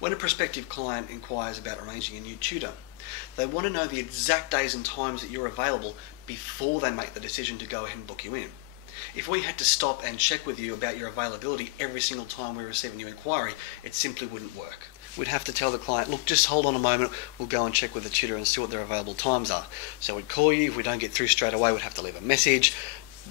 When a prospective client inquires about arranging a new tutor, they want to know the exact days and times that you're available before they make the decision to go ahead and book you in. If we had to stop and check with you about your availability every single time we receive a new inquiry, it simply wouldn't work. We'd have to tell the client, look, just hold on a moment, we'll go and check with the tutor and see what their available times are. So we'd call you, if we don't get through straight away, we'd have to leave a message.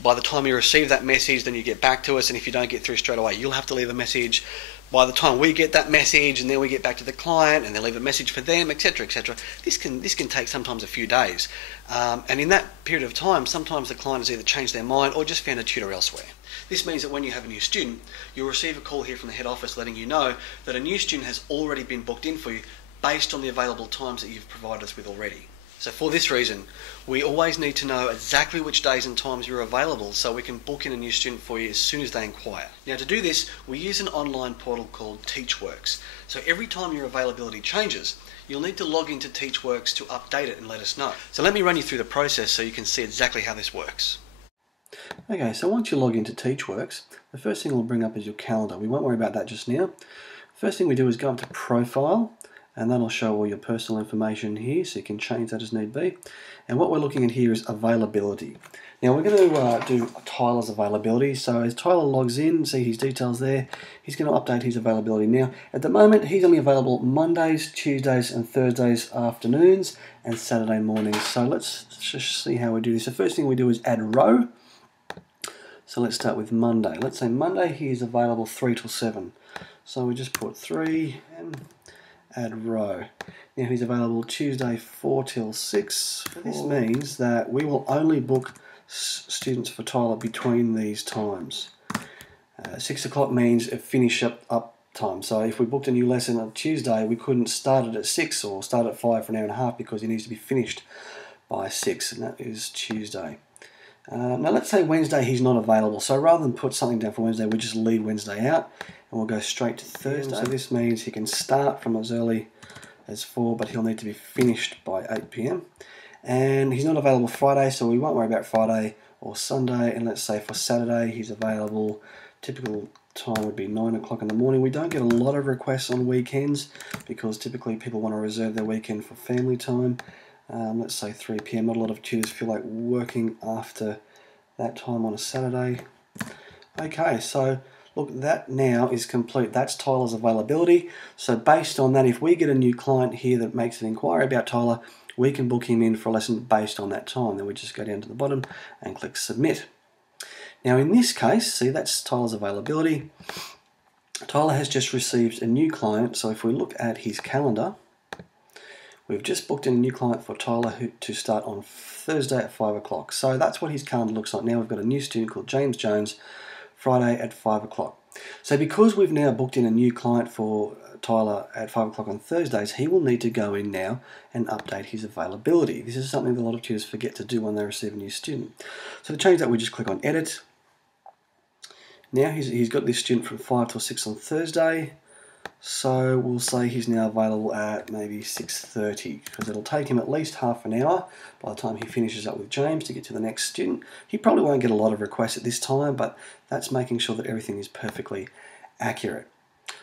By the time you receive that message, then you get back to us, and if you don't get through straight away, you'll have to leave a message. By the time we get that message, and then we get back to the client, and they leave a message for them, etc., etc. This can take sometimes a few days. And in that period of time, sometimes the client has either changed their mind or just found a tutor elsewhere. This means that when you have a new student, you'll receive a call here from the head office letting you know that a new student has already been booked in for you based on the available times that you've provided us with already. So for this reason, we always need to know exactly which days and times you're available so we can book in a new student for you as soon as they inquire. Now to do this, we use an online portal called Teachworks. So every time your availability changes, you'll need to log into Teachworks to update it and let us know. So let me run you through the process so you can see exactly how this works. Okay, so once you log into Teachworks, the first thing it'll bring up is your calendar. We won't worry about that just now. First thing we do is go up to Profile, and that'll show all your personal information here, so you can change that as need be. And what we're looking at here is availability. Now we're going to do Tyler's availability. So as Tyler logs in, see his details there, he's going to update his availability. Now at the moment he's only available Mondays, Tuesdays and Thursdays afternoons and Saturday mornings. So let's just see how we do this. The first thing we do is add row. So let's start with Monday. Let's say Monday he is available 3 till 7. So we just put 3 and add row. Now he's available Tuesday 4 till 6. This means that we will only book students for Tyler between these times. 6 o'clock means a finish up time. So if we booked a new lesson on Tuesday, we couldn't start it at 6 or start at 5 for an hour and a half because he needs to be finished by 6, and that is Tuesday. Now let's say Wednesday he's not available, so rather than put something down for Wednesday, we just leave Wednesday out and we'll go straight to Thursday. So this means he can start from as early as 4, but he'll need to be finished by 8 PM. And he's not available Friday, so we won't worry about Friday or Sunday. And let's say for Saturday he's available, typical time would be 9 o'clock in the morning. We don't get a lot of requests on weekends because typically people want to reserve their weekend for family time. Let's say 3 PM. Not a lot of tutors feel like working after that time on a Saturday. Okay, so look, that now is complete. That's Tyler's availability. So based on that, if we get a new client here that makes an inquiry about Tyler, we can book him in for a lesson based on that time. Then we just go down to the bottom and click submit. Now in this case, see, that's Tyler's availability. Tyler has just received a new client, so if we look at his calendar, we've just booked in a new client for Tyler to start on Thursday at 5 o'clock. So that's what his calendar looks like now. We've got a new student called James Jones, Friday at 5 o'clock. So because we've now booked in a new client for Tyler at 5 o'clock on Thursdays, he will need to go in now and update his availability. This is something that a lot of tutors forget to do when they receive a new student. So to change that, we just click on Edit. Now he's got this student from 5 till 6 on Thursday. So we'll say he's now available at maybe 6:30 because it'll take him at least half an hour by the time he finishes up with James to get to the next student. He probably won't get a lot of requests at this time, but that's making sure that everything is perfectly accurate.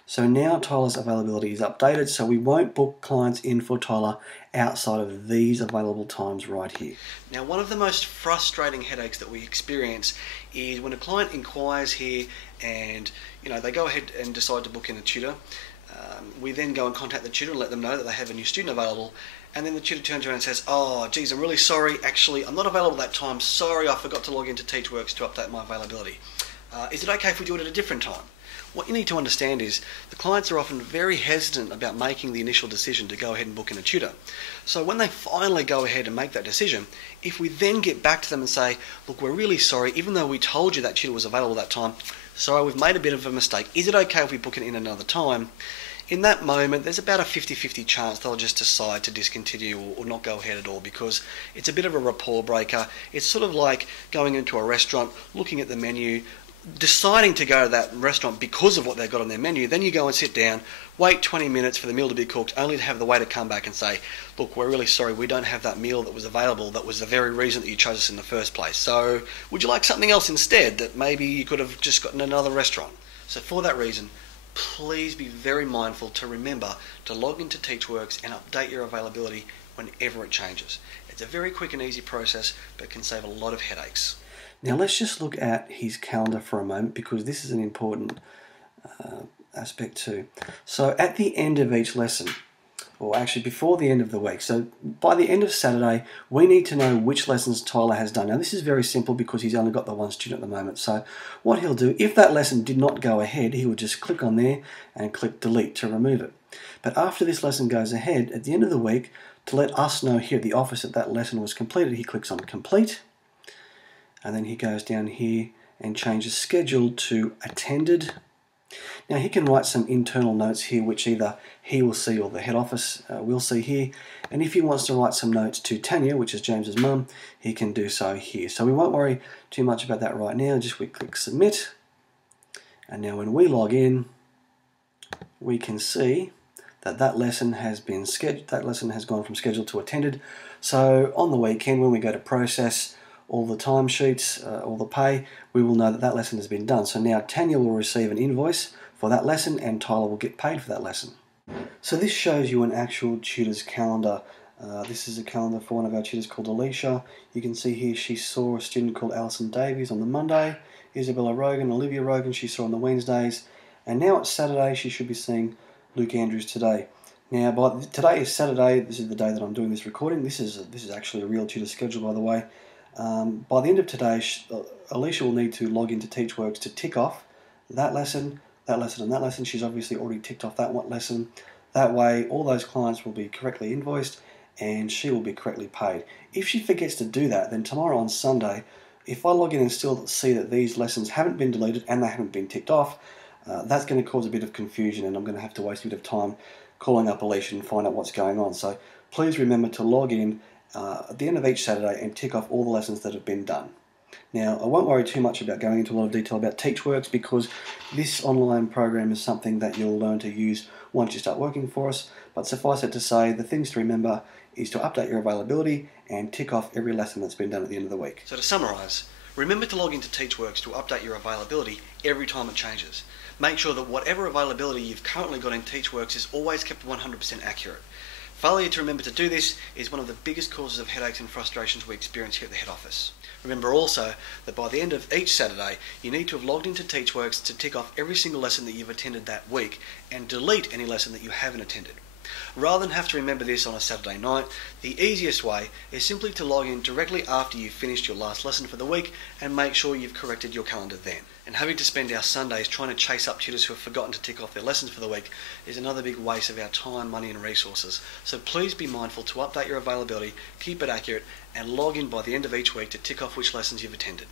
So now Tyler's availability is updated, so we won't book clients in for Tyler outside of these available times right here. Now, one of the most frustrating headaches that we experience is when a client inquires here and they go ahead and decide to book in a tutor. We then go and contact the tutor and let them know that they have a new student available, and then the tutor turns around and says, "Oh geez, I'm really sorry, actually I'm not available that time, sorry, I forgot to log into Teachworks to update my availability. Is it okay if we do it at a different time?" What you need to understand is the clients are often very hesitant about making the initial decision to go ahead and book in a tutor. So when they finally go ahead and make that decision, if we then get back to them and say, "Look, we're really sorry, even though we told you that tutor was available that time, sorry, we've made a bit of a mistake. Is it okay if we book it in another time?" In that moment, there's about a 50-50 chance they'll just decide to discontinue or not go ahead at all, because it's a bit of a rapport breaker. It's sort of like going into a restaurant, looking at the menu, deciding to go to that restaurant because of what they've got on their menu. Then you go and sit down, wait 20 minutes for the meal to be cooked, only to have the waiter come back and say, "Look, we're really sorry, we don't have that meal that was available. That was the very reason that you chose us in the first place. So would you like something else instead that maybe you could have just gotten another restaurant?" So for that reason, please be very mindful to remember to log into Teachworks and update your availability whenever it changes. It's a very quick and easy process, but can save a lot of headaches. Now let's just look at his calendar for a moment, because this is an important aspect too. So at the end of each lesson, or actually before the end of the week, so by the end of Saturday, we need to know which lessons Tyler has done. Now this is very simple because he's only got the one student at the moment. So what he'll do, if that lesson did not go ahead, he would just click on there and click delete to remove it. But after this lesson goes ahead, at the end of the week, to let us know here at the office that that lesson was completed, he clicks on complete, and then he goes down here and changes schedule to attended. Now he can write some internal notes here which either he will see or the head office will see here, and if he wants to write some notes to Tanya, which is James's mum, he can do so here. So we won't worry too much about that right now, just we click submit, and now when we log in we can see that that lesson has been scheduled. That lesson has gone from scheduled to attended. So on the weekend when we go to process all the timesheets, all the pay, we will know that that lesson has been done. So now Tanya will receive an invoice for that lesson and Tyler will get paid for that lesson. So this shows you an actual tutor's calendar. This is a calendar for one of our tutors called Alicia. You can see here she saw a student called Alison Davies on the Monday, Isabella Rogan, Olivia Rogan she saw on the Wednesdays, and now it's Saturday she should be seeing Luke Andrews today. Now today is Saturday, this is the day that I'm doing this recording. This is actually a real tutor schedule, by the way. By the end of today, Alicia will need to log into Teachworks to tick off that lesson, and that lesson. She's obviously already ticked off that one lesson. That way, all those clients will be correctly invoiced and she will be correctly paid. If she forgets to do that, then tomorrow on Sunday, if I log in and still see that these lessons haven't been deleted and they haven't been ticked off, that's going to cause a bit of confusion and I'm going to have to waste a bit of time calling up Alicia and find out what's going on. So please remember to log in at the end of each Saturday and tick off all the lessons that have been done. Now, I won't worry too much about going into a lot of detail about Teachworks because this online program is something that you'll learn to use once you start working for us, but suffice it to say, the things to remember is to update your availability and tick off every lesson that's been done at the end of the week. So to summarise, remember to log into Teachworks to update your availability every time it changes. Make sure that whatever availability you've currently got in Teachworks is always kept 100% accurate. Failure to remember to do this is one of the biggest causes of headaches and frustrations we experience here at the head office. Remember also that by the end of each Saturday, you need to have logged into Teachworks to tick off every single lesson that you've attended that week and delete any lesson that you haven't attended. Rather than have to remember this on a Saturday night, the easiest way is simply to log in directly after you've finished your last lesson for the week and make sure you've corrected your calendar then. And having to spend our Sundays trying to chase up tutors who have forgotten to tick off their lessons for the week is another big waste of our time, money and resources. So please be mindful to update your availability, keep it accurate and log in by the end of each week to tick off which lessons you've attended.